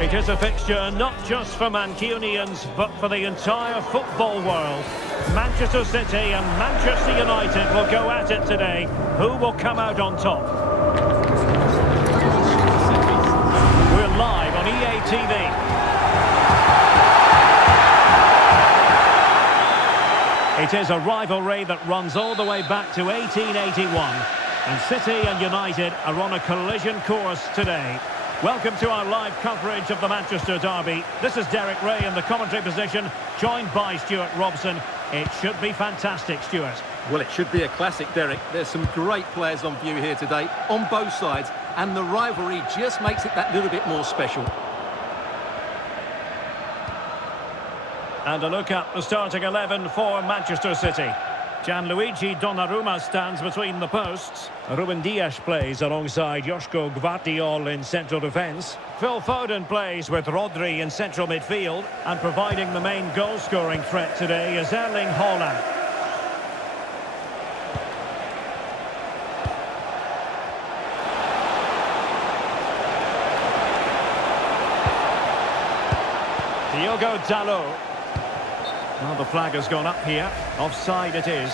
It is a fixture not just for Mancunians, but for the entire football world. Manchester City and Manchester United will go at it today. Who will come out on top? We're live on EA TV. It is a rivalry that runs all the way back to 1881. And City and United are on a collision course today. Welcome to our live coverage of the Manchester derby. This is Derek Ray in the commentary position, joined by Stuart Robson. It should be fantastic, Stuart. Well, it should be a classic, Derek. There's some great players on view here today, on both sides, and the rivalry just makes it that little bit more special. And a look at the starting 11 for Manchester City. Gianluigi Donnarumma stands between the posts. Ruben Dias plays alongside Joško Gvardiol in central defence. Phil Foden plays with Rodri in central midfield. And providing the main goal-scoring threat today is Erling Haaland. Diogo Dalot. Well, the flag has gone up here. Offside it is.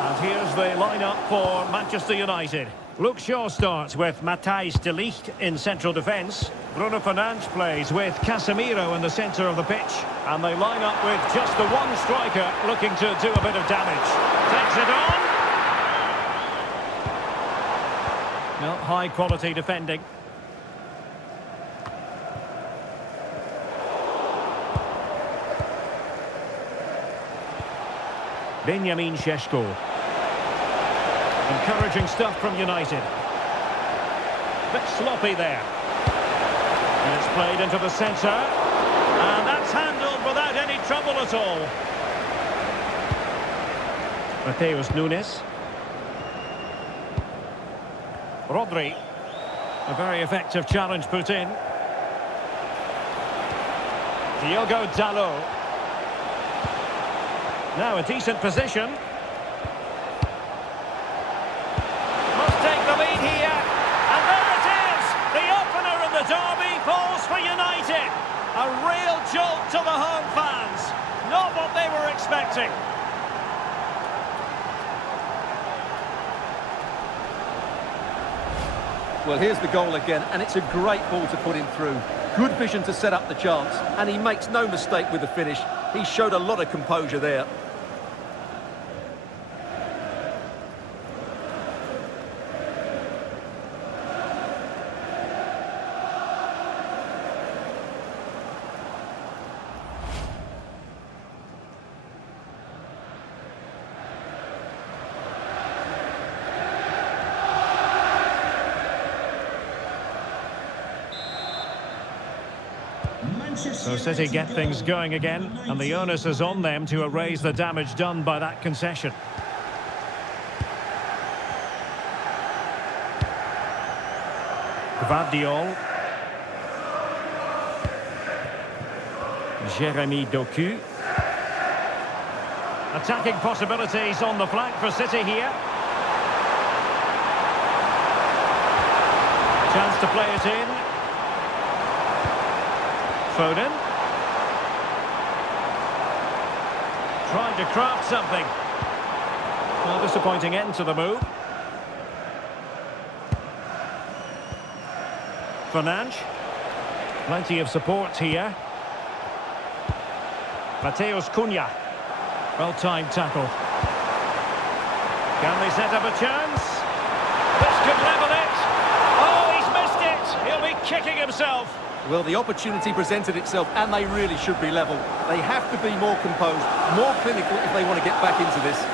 And here's the lineup for Manchester United. Luke Shaw starts with Matthijs de Ligt in central defence. Bruno Fernandes plays with Casemiro in the centre of the pitch. And they line up with just the one striker looking to do a bit of damage. Takes it on. Well, high quality defending. Benjamin Šeško. Encouraging stuff from United. Bit sloppy there. And it's played into the centre. And that's handled without any trouble at all. Matheus Nunes. Rodri. A very effective challenge put in. Diogo Dalot. Now a decent position. Derby falls for United. A real jolt to the home fans. Not what they were expecting. Well, here's the goal again, and it's a great ball to put him through. Good vision to set up the chance, and he makes no mistake with the finish. He showed a lot of composure there. So City get things going again, and the onus is on them to erase the damage done by that concession. Gvardiol. Jeremy Doku. Attacking possibilities on the flank for City here. Chance to play it in. Foden. Trying to craft something. Well, disappointing end to the move. Fernandes. Plenty of support here. Matheus Cunha. Well-timed tackle. Can they set up a chance? This could level it. Oh, he's missed it. He'll be kicking himself. Well, the opportunity presented itself, and they really should be level. They have to be more composed, more clinical if they want to get back into this.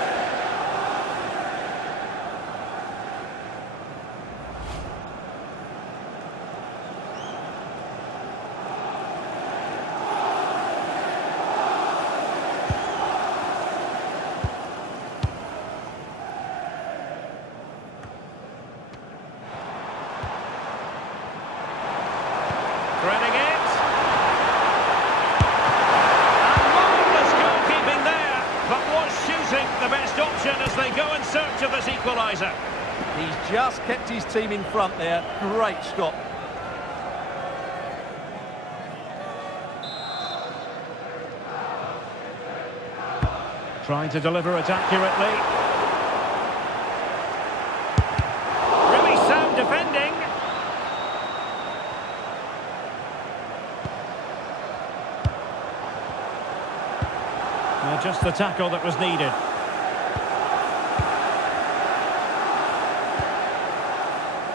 Threading it. best option as they go in search of this equaliser. He's just kept his team in front there. Great stop. Trying to deliver it accurately. Really sound defending. Well, just the tackle that was needed.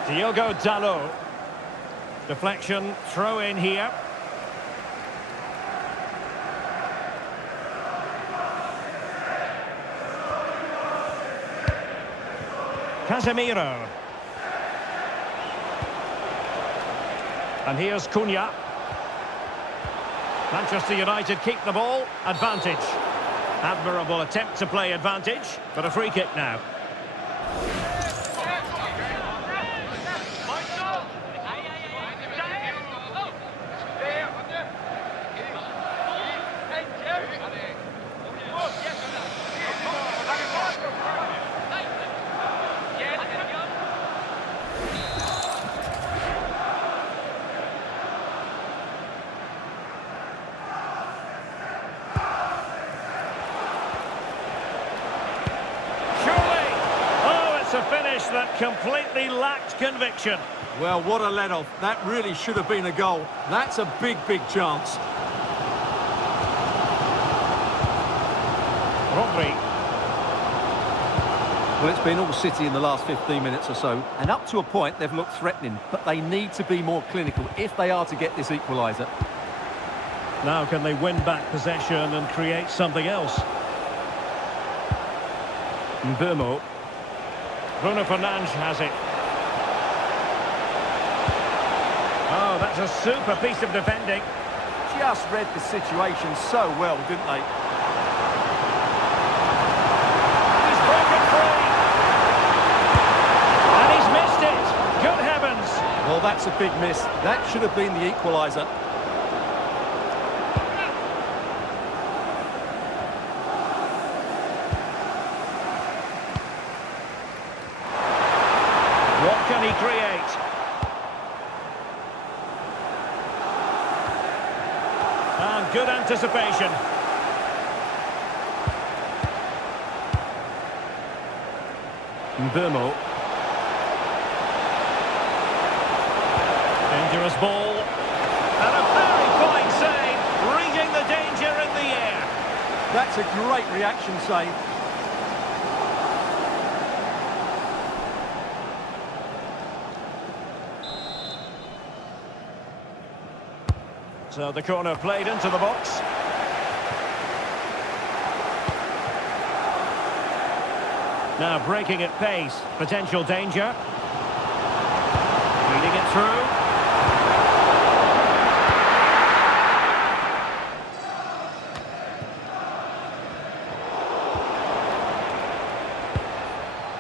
Diogo Dalot. Deflection, throw in here. Casemiro. And here's Cunha. Manchester United keep the ball. Advantage. Admirable attempt to play advantage, but a free kick now. A finish that completely lacked conviction. Well, what a let-off. That really should have been a goal. That's a big, big chance. Rodri. Well, it's been all City in the last 15 minutes or so, and up to a point they've looked threatening, but they need to be more clinical if they are to get this equaliser. Now can they win back possession and create something else? Mbeumo. Bruno Fernandes has it. Oh, that's a super piece of defending. Just read the situation so well, didn't they? He's broken free. And he's missed it. Good heavens. Well, that's a big miss. That should have been the equaliser. What can he create? And good anticipation. Mbeumo. Dangerous ball. And a very fine save, reading the danger in the air. That's a great reaction save. So the corner played into the box. Now breaking at pace, potential danger. Feeding it through.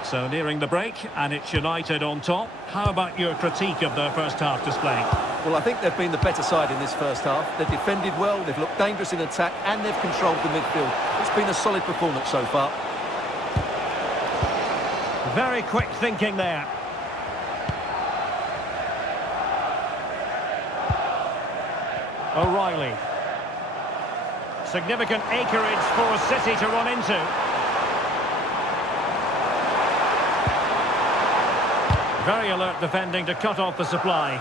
So nearing the break, and it's United on top. How about your critique of their first half display? Well, I think they've been the better side in this first half. They've defended well, they've looked dangerous in attack, and they've controlled the midfield. It's been a solid performance so far. Very quick thinking there. O'Reilly. Significant acreage for City to run into. Very alert defending to cut off the supply.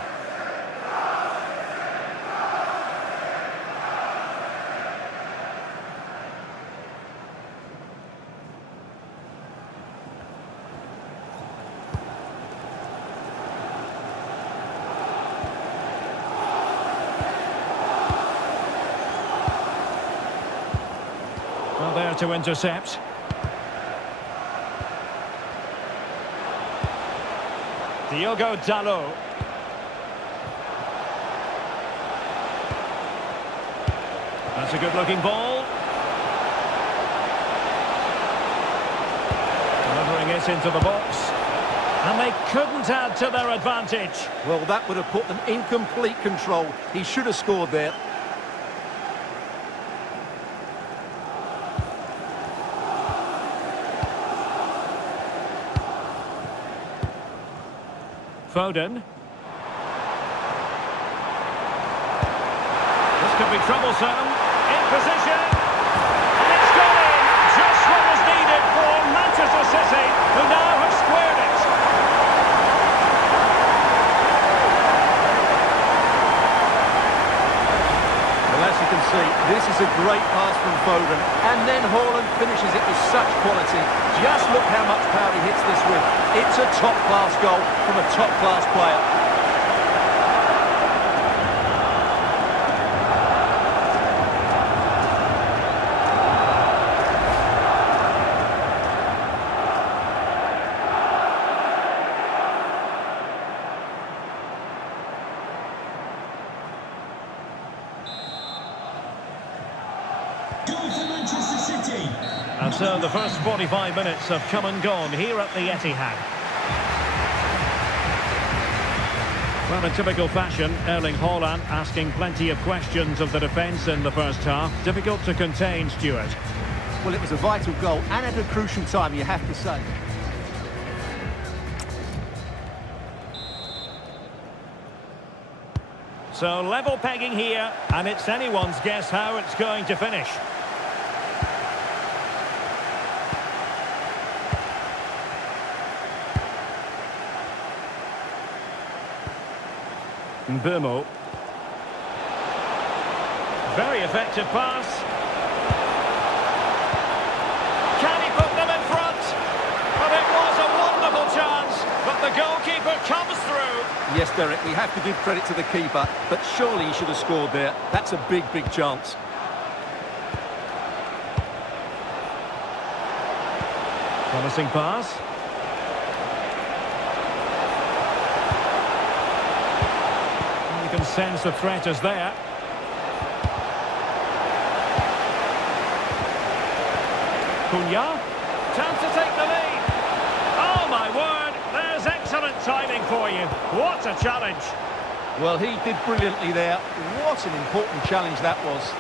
Well, there to intercept. Diogo Dalot. That's a good-looking ball. Delivering it into the box. And they couldn't add to their advantage. Well, that would have put them in complete control. He should have scored there. Foden. This could be troublesome. In position. And it's gone in. Just what was needed for Manchester City, who now have squared it. Well, as you can see, this is a great pass from Foden. And then Haaland finishes it with such quality. Just look how much power he hits this with. It's a top-class goal from a top-class player. And so the first 45 minutes have come and gone here at the Etihad. Well, in typical fashion, Erling Haaland asking plenty of questions of the defence in the first half. Difficult to contain, Stuart. Well, it was a vital goal and at a crucial time, you have to say. So level pegging here, and it's anyone's guess how it's going to finish. Burmo. Very effective pass. Can he put them in front? But it was a wonderful chance, but the goalkeeper comes through. Yes, Derek, we have to give credit to the keeper, but surely he should have scored there. That's a big, big chance. Promising pass. You can sense the threat is there. Cunha. Chance to take the lead. Oh, my word. There's excellent timing for you. What a challenge. Well, he did brilliantly there. What an important challenge that was.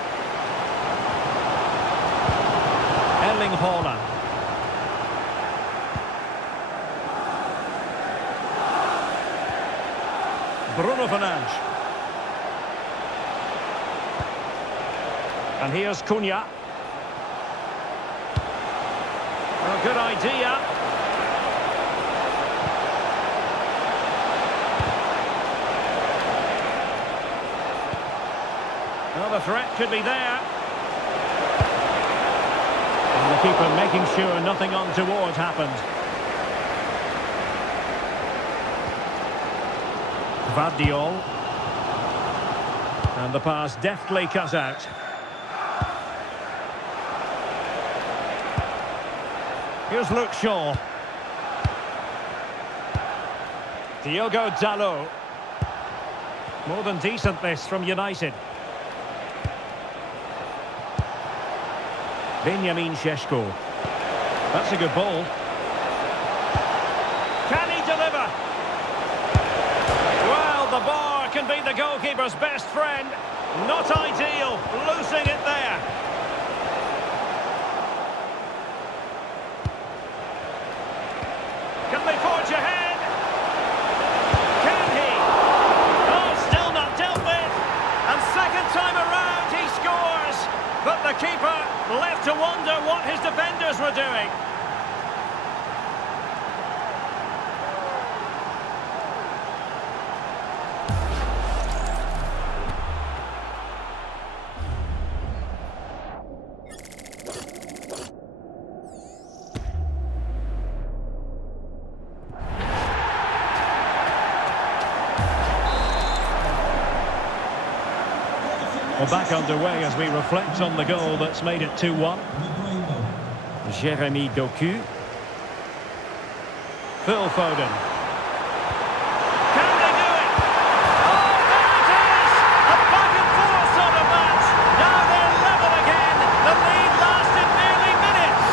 Erling Haaland. Bruno Fernandes. And here's Cunha. Well, good idea. Well, the threat could be there. And the keeper making sure nothing untoward happened. Vardiol. And the pass deftly cut out. Here's Luke Shaw. Diogo Dalot. More than decent this from United. Benjamin Šeško. That's a good ball. Can he deliver? Well, the bar can be the goalkeeper's best friend. Not ideal, losing it there. Can they forge ahead? Can he? Oh, still not dealt with. And second time around, he scores. But the keeper left to wonder what his defenders were doing. We're back underway as we reflect on the goal that's made it 2-1. Jeremy Doku. Phil Foden. Can they do it? Oh, there it is! A back and forth sort of match. Now they're level again. The lead lasted nearly minutes.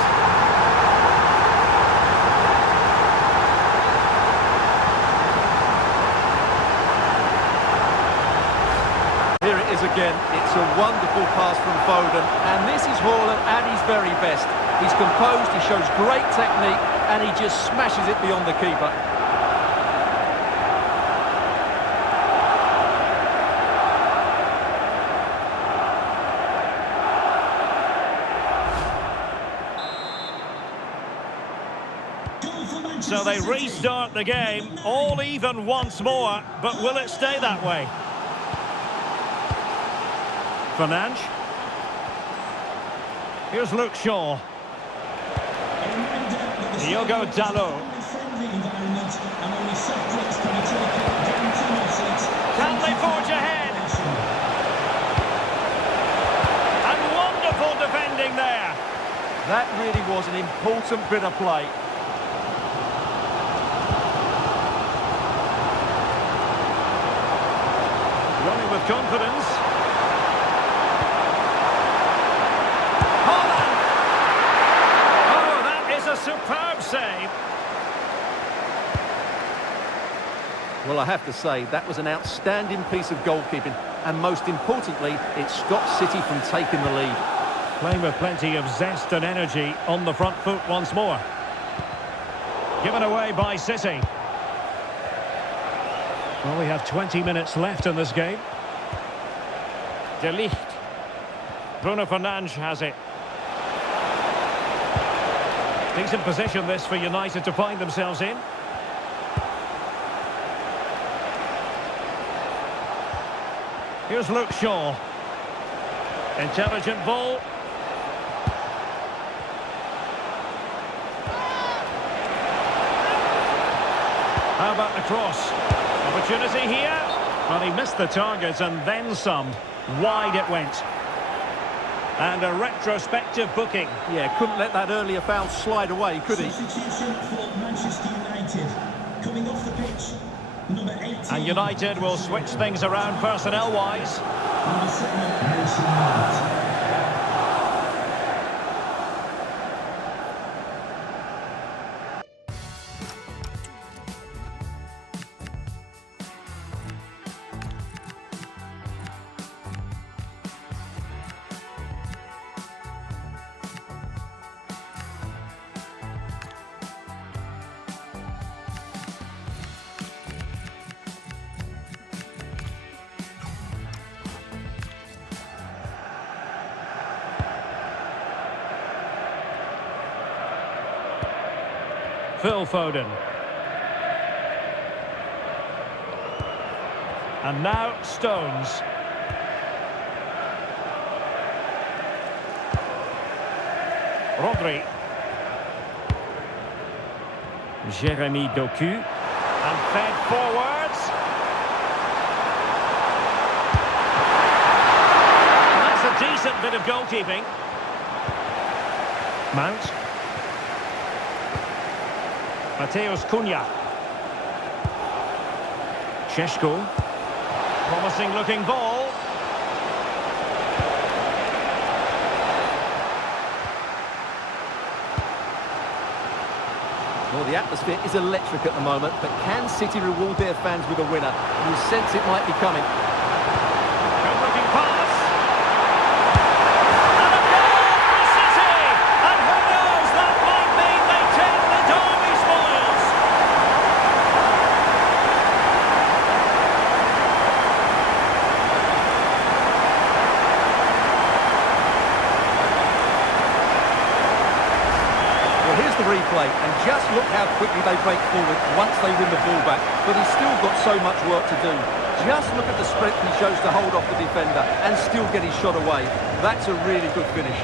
Here it is again. It's a wonderful pass from Foden, and this is Haaland at his very best. He's composed, he shows great technique, and he just smashes it beyond the keeper. So they restart the game, all even once more, but will it stay that way? Fernandes. Here's Luke Shaw. Diogo Dalot. Can they forge ahead? And wonderful defending there. That really was an important bit of play. Running with confidence. A superb save. Well, I have to say, that was an outstanding piece of goalkeeping, and most importantly, it stopped City from taking the lead. Playing with plenty of zest and energy on the front foot once more. Given away by City. Well, we have 20 minutes left in this game. De Ligt. Bruno Fernandes has it. Decent position this for United to find themselves in. Here's Luke Shaw. Intelligent ball. How about the cross? Opportunity here. Well, he missed the target and then some. Wide it went. And a retrospective booking. Yeah, couldn't let that earlier foul slide away, could he? Substitution for Manchester United. Coming off the pitch, number 18. And United will switch things around personnel-wise. Number 7, Mason Mount. Phil Foden. And now Stones. Rodri. Jeremy Doku. And fed forwards. And that's a decent bit of goalkeeping. Mount. Mateus Cunha. Šeško. Promising looking ball. Well, the atmosphere is electric at the moment, but can City reward their fans with a winner? You sense it might be coming. Good looking pass. And a goal for City! And who knows, that might mean they take the Derby spoils. Well, here's the replay, and just look how quickly they break forward once they win the ball back. But he's still got so much work to do. Just look at the strength he shows to hold off the defender and still get his shot away. That's a really good finish.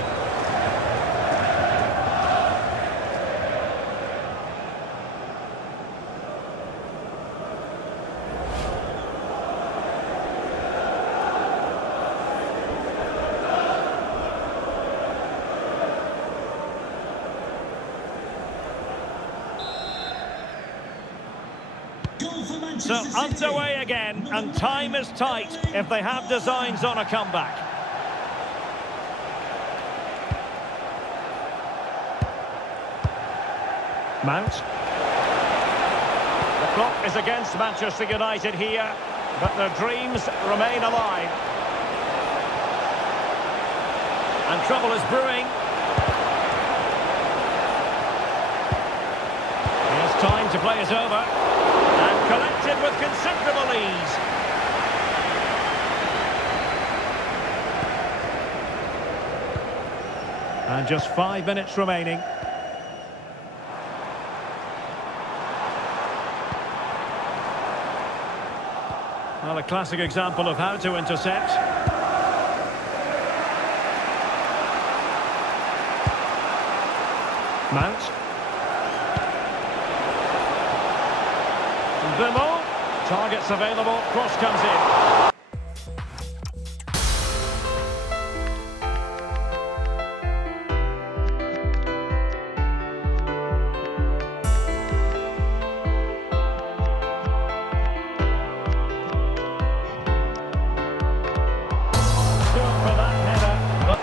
So underway again, and time is tight if they have designs on a comeback. Mount. The clock is against Manchester United here, but their dreams remain alive. And trouble is brewing. Here's time to play it over. And collected with considerable ease. And just 5 minutes remaining. Well, a classic example of how to intercept. Mount. Bimo. Targets available. Cross comes in.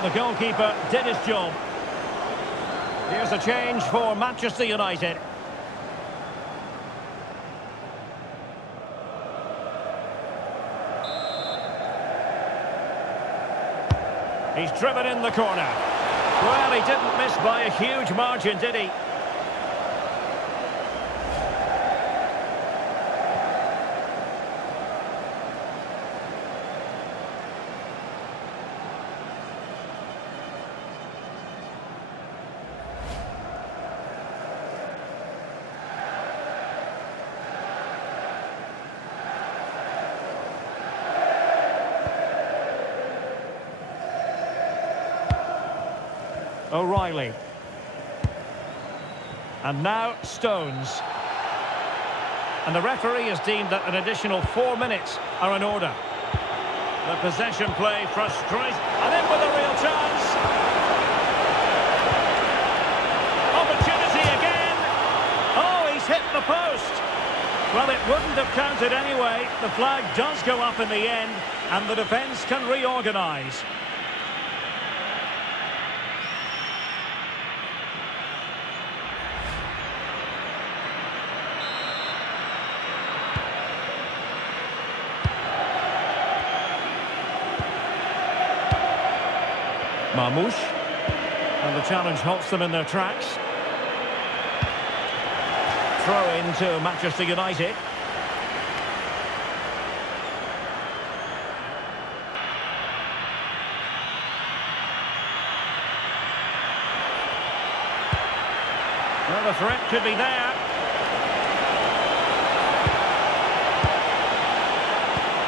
The goalkeeper did his job. Here's a change for Manchester United. He's driven in the corner. Well, he didn't miss by a huge margin, did he? O'Reilly. And now Stones. And the referee has deemed that an additional 4 minutes are in order. The possession play frustrates. And in with a real chance. Opportunity again. Oh, he's hit the post. Well, it wouldn't have counted anyway. The flag does go up in the end, and the defence can reorganise. Marmoush. And the challenge halts them in their tracks. Throw into Manchester United. Well, the threat could be there.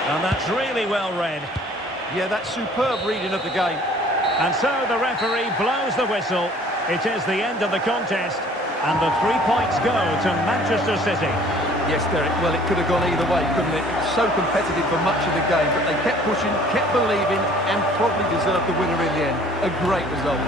And that's really well read. Yeah, that's superb reading of the game. And so the referee blows the whistle. It is the end of the contest, and the 3 points go to Manchester City. Yes, Derek, well, it could have gone either way, couldn't it? It was so competitive for much of the game, but they kept pushing, kept believing, and probably deserved the winner in the end. A great result.